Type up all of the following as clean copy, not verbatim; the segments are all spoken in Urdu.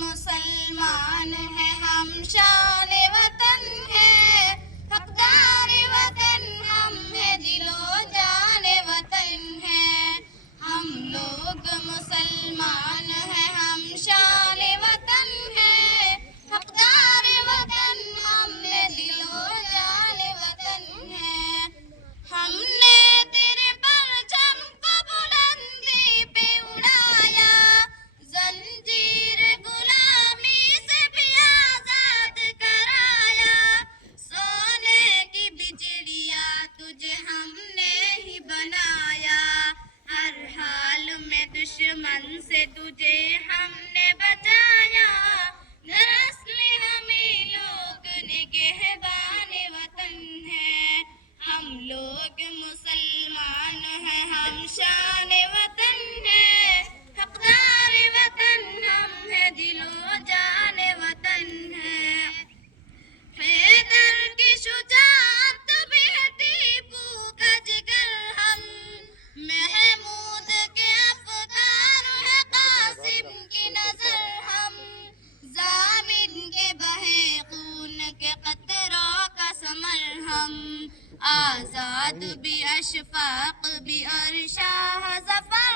مسلمان ہیں ہم شان وطن ہے حقدار وطن ہم ہے دل و جان وطن ہے ہم لوگ مسلمان ہیں ہم شان وطن ہے حقدار وطن ہم ہے دل و جان وطن ہے ہم نے تیرے پرچم کو بلندی پہ اڑایا زنجیر غلامی سے بھی آزاد کرایا سونے کی بجڑیا تجھے ہم نے ہی بنایا ہر حال میں دشمن سے تجھے ہم نے بچایا نسل ہمیں لوگ نگہبان وطن ہے ہم لوگ مسلمان ہیں ہم شان وطن ہے حقدار وطن ہم ہے دل و جان وطن ہے حیدر کی شجاعت بھی ہے ٹیپو کا جگر ہم محمود کے افکار ہے قاسم کی نظر ہم ضامن کے بہے خون کے قطروں کا ثمر ہم آزاد بھی اشفاق بھی اور شاہ ظفر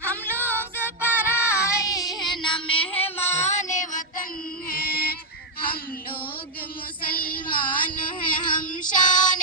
ہم لوگ پرائے ہیں نہ مہمان وطن ہیں ہم لوگ مسلمان ہیں ہم شان